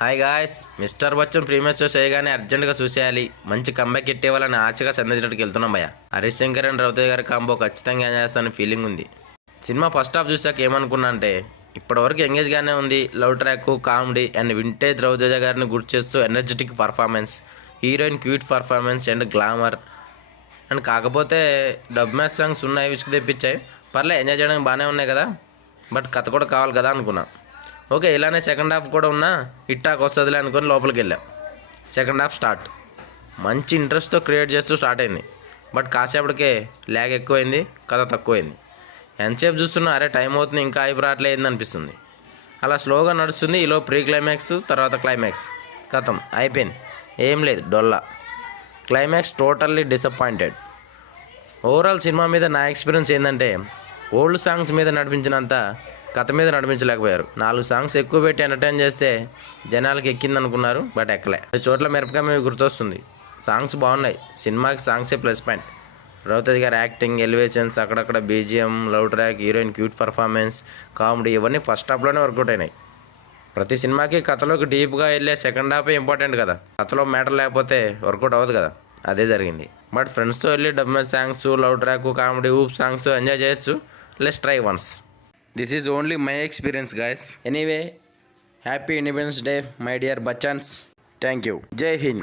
Hi guys, mister Bachchan premiere show చేయగానే అర్జెంట్గా చూసేయాలి, మంచి కంబ్యాక్ ఇట్టేవాళ్ళని ఆశగా సంధించినట్టుకు వెళ్తున్నాం భయ. హరీష్ శంకర్ అండ్ రవితేజ గారి కాంబో ఖచ్చితంగా ఎంజాయ్ చేస్తానని ఫీలింగ్ ఉంది. సినిమా ఫస్ట్ హాఫ్ చూసాక ఏమనుకున్నా అంటే ఇప్పటివరకు ఎంగేజ్గానే ఉంది. Love track, comedy and vintage Ravi Teja గారిని గుర్తు చేస్తూ energetic performance, heroine cute performance and glamour and కాకపోతే డబ్ మ్యాచ్ సాంగ్స్ ఉన్నాయి, విసుగు తెప్పించాయి. పర్లే, ఎంజాయ్ చేయడానికి బాగానే ఉన్నాయి కదా, బట్ కథ కూడా కావాలి కదా అనుకున్నా. ఓకే, ఇలానే సెకండ్ హాఫ్ కూడా ఉన్నా ఇట్టాక్ వస్తుందిలే అనుకుని లోపలికి వెళ్ళాం. సెకండ్ హాఫ్ స్టార్ట్ మంచి ఇంట్రెస్ట్తో క్రియేట్ చేస్తూ స్టార్ట్ అయింది. బట్ కాసేపటికే ల్యాగ్ ఎక్కువైంది, కథ తక్కువైంది. ఎంతసేపు చూస్తున్నా అరే టైం అవుతుంది ఇంకా అయిపోరాట్లేదు అనిపిస్తుంది. అలా స్లోగా నడుస్తుంది. ఈలో ప్రీ క్లైమాక్స్, తర్వాత క్లైమాక్స్ కథం అయిపోయింది. ఏం లేదు, డొల్లా. Climax totally disappointed. Overall cinema మీద నా ఎక్స్పీరియన్స్ ఏంటంటే ఓల్డ్ సాంగ్స్ మీద నడిపించినంత కథ మీద నడిపించలేకపోయారు. 4 సాంగ్స్ ఎక్కువ పెట్టి ఎంటర్టైన్ చేస్తే జనాలకి ఎక్కింది అనుకున్నారు, బట్ ఎక్కలే. చోట్ల మిరపకాయ మీద గుర్తొస్తుంది. సాంగ్స్ బాగున్నాయి, సినిమాకి సాంగ్సే ప్లస్ పాయింట్. రవితేజ గారి యాక్టింగ్, ఎలివేషన్స్, అక్కడక్కడ BGM, love track, heroine cute performance, comedy ఇవన్నీ ఫస్ట్ హాఫ్లోనే వర్కౌట్ అయినాయి. ప్రతి సినిమాకి కథలోకి డీప్గా వెళ్ళే సెకండ్ హాఫే ఇంపార్టెంట్ కదా. కథలో మ్యాటర్ లేకపోతే వర్కౌట్ అవ్వదు కదా, అదే జరిగింది. బట్ ఫ్రెండ్స్తో వెళ్ళి dub songs, love track, comedy, ఊప్ సాంగ్స్ ఎంజాయ్ చేయొచ్చు. Let's try once. This is only my experience, guys. Anyway, happy Independence Day, my dear Bachchans. Thank you. Jai Hind.